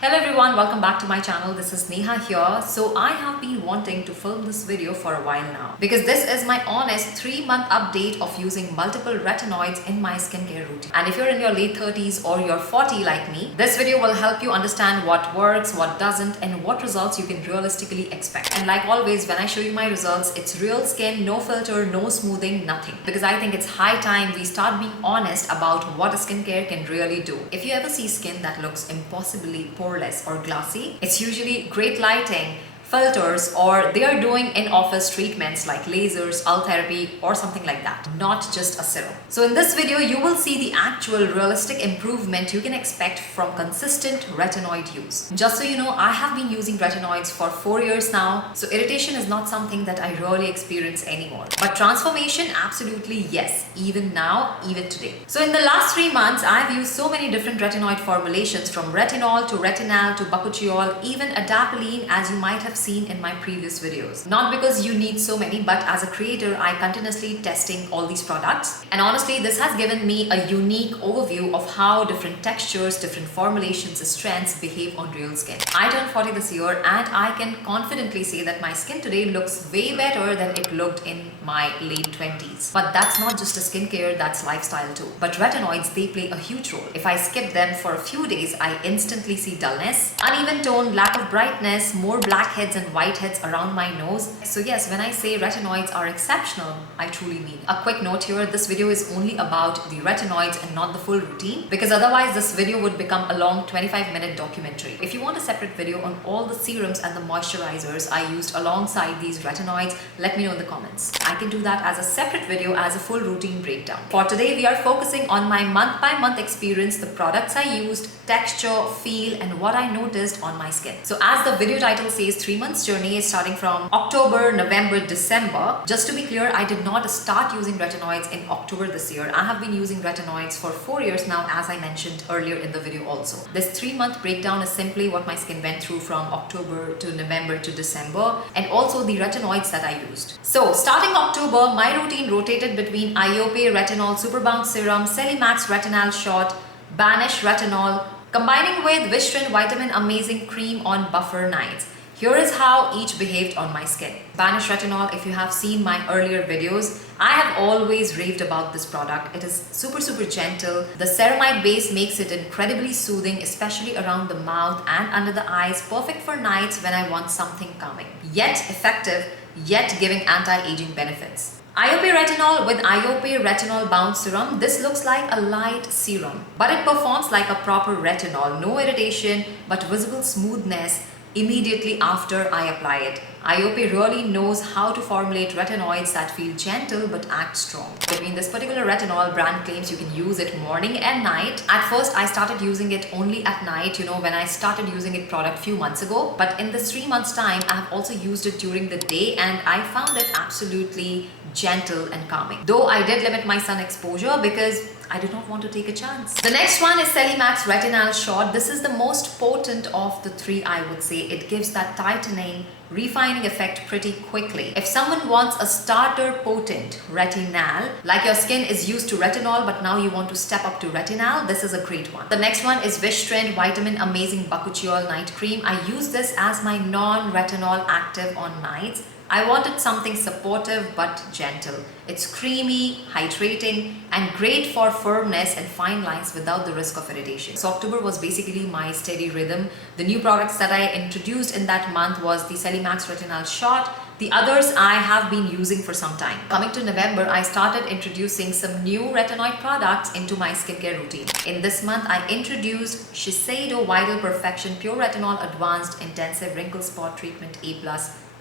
Hello everyone, welcome back to my channel. This is Neha here. So I have been wanting to film this video for a while now because this is my honest 3-month update of using multiple retinoids in my skincare routine. And if you're in your late 30s or you're 40 like me, this video will help you understand what works, what doesn't, and what results you can realistically expect. And like always, when I show you my results, it's real skin, no filter, no smoothing, nothing. Because I think it's high time we start being honest about what a skincare can really do. If you ever see skin that looks impossibly poreless or glossy, it's usually great lighting, filters, or they are doing in-office treatments like lasers, alt therapy, or something like that, not just a serum. So in this video, you will see the actual realistic improvement you can expect from consistent retinoid use. Just so you know, I have been using retinoids for 4 years now, so irritation is not something that I really experience anymore. But transformation, absolutely yes, even now, even today. So in the last 3 months, I've used so many different retinoid formulations, from retinol to retinal to bakuchiol, even adapalene, as you might have seen in my previous videos. Not because you need so many, but as a creator, I continuously testing all these products. And honestly, this has given me a unique overview of how different textures, different formulations, strengths behave on real skin. I turned 40 this year and I can confidently say that my skin today looks way better than it looked in my late 20s. But that's not just a skincare, that's lifestyle too. But retinoids, they play a huge role. If I skip them for a few days, I instantly see dullness, uneven tone, lack of brightness, more blackheads and whiteheads around my nose. So yes, when I say retinoids are exceptional, I truly mean it. A quick note here, this video is only about the retinoids and not the full routine, because otherwise this video would become a long 25-minute documentary. If you want a separate video on all the serums and the moisturizers I used alongside these retinoids, let me know in the comments. I can do that as a separate video as a full routine breakdown. For today, we are focusing on my month-by-month experience, the products I used, texture, feel, and what I noticed on my skin. So as the video title says, 3 months journey is starting from October, November, December. Just to be clear, I did not start using retinoids in October this year. I have been using retinoids for 4 years now, as I mentioned earlier in the video also. This 3-month breakdown is simply what my skin went through from October to November to December, and also the retinoids that I used. So starting October, my routine rotated between IOP Retinol Super Bounce Serum, Celimax Retinal Shot, Banish Retinol, combining with Vistrin Vitamin Amazing Cream on buffer nights. Here is how each behaved on my skin. Banish Retinol, if you have seen my earlier videos, I have always raved about this product. It is super gentle. The ceramide base makes it incredibly soothing, especially around the mouth and under the eyes, perfect for nights when I want something calming. Yet effective, yet giving anti-aging benefits. IOP Retinol with IOP Retinol Bounce Serum. This looks like a light serum, but it performs like a proper retinol. No irritation, but visible smoothness immediately after I apply it. IOP really knows how to formulate retinoids that feel gentle but act strong. Between this particular retinol, brand claims you can use it morning and night. At first, I started using it only at night, when I started using it product few months ago. But in this 3 months time, I have also used it during the day and I found it absolutely gentle and calming. Though I did limit my sun exposure because I did not want to take a chance. The next one is Celimax Retinal Shot. This is the most potent of the 3, I would say. It gives that tightening, refining effect pretty quickly. If someone wants a starter potent retinal, like your skin is used to retinol but now you want to step up to retinal, this is a great one. The next one is Vistrin Vitamin Amazing Bakuchiol Night Cream. I use this as my non-retinol active on nights. I wanted something supportive but gentle. It's creamy, hydrating, and great for firmness and fine lines without the risk of irritation. So October was basically my steady rhythm. The new products that I introduced in that month was the Celimax Retinal Shot. The others I have been using for some time. Coming to November, I started introducing some new retinoid products into my skincare routine. In this month, I introduced Shiseido Vital Perfection Pure Retinol Advanced Intensive Wrinkle Spot Treatment A+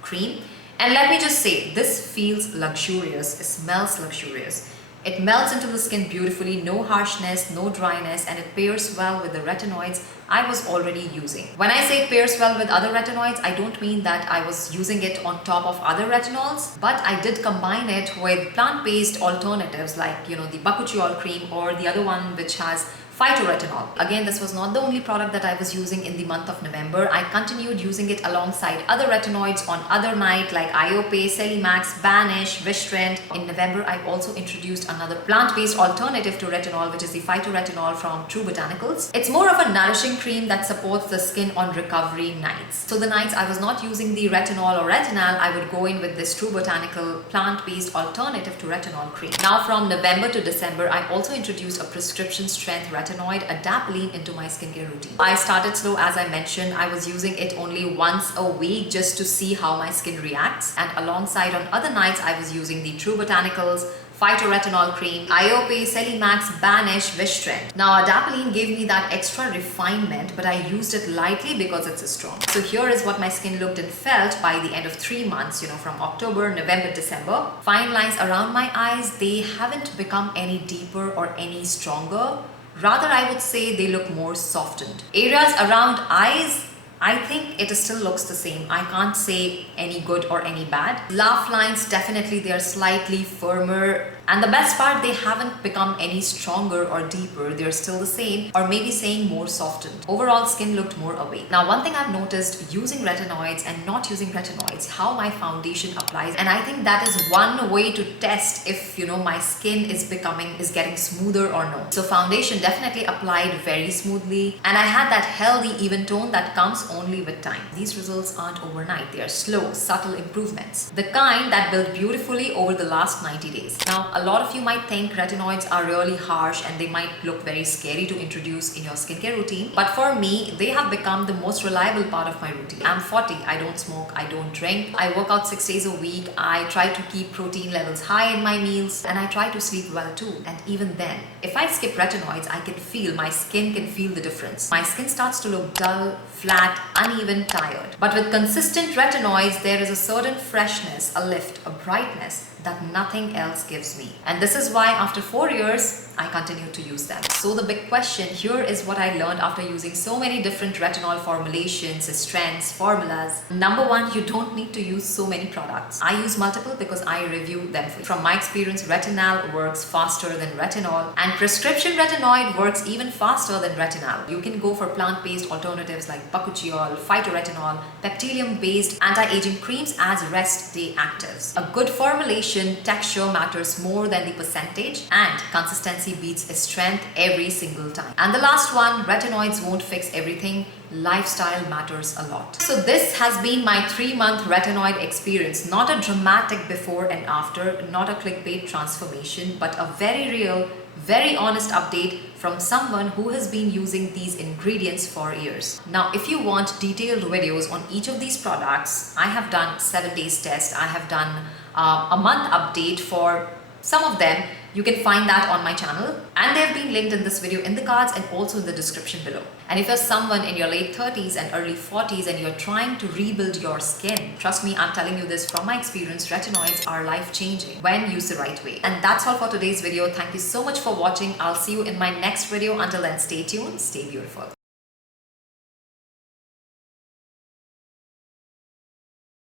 Cream. And let me just say, this feels luxurious, it smells luxurious. It melts into the skin beautifully, no harshness, no dryness, and it pairs well with the retinoids I was already using. When I say pairs well with other retinoids, I don't mean that I was using it on top of other retinols, but I did combine it with plant-based alternatives like, the bakuchiol cream or the other one which has Phytoretinol. Again, this was not the only product that I was using in the month of November. I continued using it alongside other retinoids on other night like IOPE, Celimax, Banish, Vishtrend. In November, I also introduced another plant-based alternative to retinol, which is the phytoretinol from True Botanicals. It's more of a nourishing cream that supports the skin on recovery nights. So the nights I was not using the retinol or retinal, I would go in with this True Botanical plant-based alternative to retinol cream. Now from November to December, I also introduced a prescription strength retinoid, adapalene, into my skincare routine. I started slow, as I mentioned. I was using it only once a week just to see how my skin reacts, and alongside on other nights I was using the True Botanicals phytoretinol cream, IOPE, Celimax, Banish, Vishtrend. Now adapalene gave me that extra refinement, but I used it lightly because it's strong. So here is what my skin looked and felt by the end of 3 months, from October, November, December. Fine lines around my eyes, they haven't become any deeper or any stronger. Rather, I would say they look more softened. Areas around eyes, I think it still looks the same. I can't say any good or any bad. Laugh lines, definitely they are slightly firmer. And the best part, they haven't become any stronger or deeper. They're still the same, or maybe saying more softened. Overall, skin looked more awake. Now, one thing I've noticed using retinoids and not using retinoids, how my foundation applies. And I think that is one way to test if, my skin is getting smoother or no. So foundation definitely applied very smoothly. And I had that healthy, even tone that comes only with time. These results aren't overnight. They are slow, subtle improvements. The kind that build beautifully over the last 90 days. Now, a lot of you might think retinoids are really harsh and they might look very scary to introduce in your skincare routine. But for me, they have become the most reliable part of my routine. I'm 40, I don't smoke, I don't drink. I work out 6 days a week. I try to keep protein levels high in my meals, and I try to sleep well too. And even then, if I skip retinoids, my skin can feel the difference. My skin starts to look dull, flat, uneven, tired. But with consistent retinoids, there is a certain freshness, a lift, a brightness that nothing else gives me. And this is why after 4 years, I continue to use them. So the big question here is what I learned after using so many different retinol formulations, strengths, formulas. Number one, you don't need to use so many products. I use multiple because I review them for you. From my experience, retinal works faster than retinol, and prescription retinoid works even faster than retinal. You can go for plant-based alternatives like bakuchiol, phytoretinol, pectinium-based anti-aging creams as rest day actives. A good formulation, texture matters more than the percentage, and consistency beats strength every single time. And the last one, retinoids won't fix everything. Lifestyle matters a lot. So this has been my 3-month retinoid experience. Not a dramatic before and after, not a clickbait transformation, but a very real, very honest update from someone who has been using these ingredients for years. Now, if you want detailed videos on each of these products, I have done 7 days test. I have done a month update for some of them. You can find that on my channel, and they have been linked in this video in the cards and also in the description below. And if you're someone in your late 30s and early 40s and you're trying to rebuild your skin, trust me, I'm telling you this from my experience, retinoids are life-changing when used the right way. And that's all for today's video. Thank you so much for watching. I'll see you in my next video. Until then, stay tuned, stay beautiful.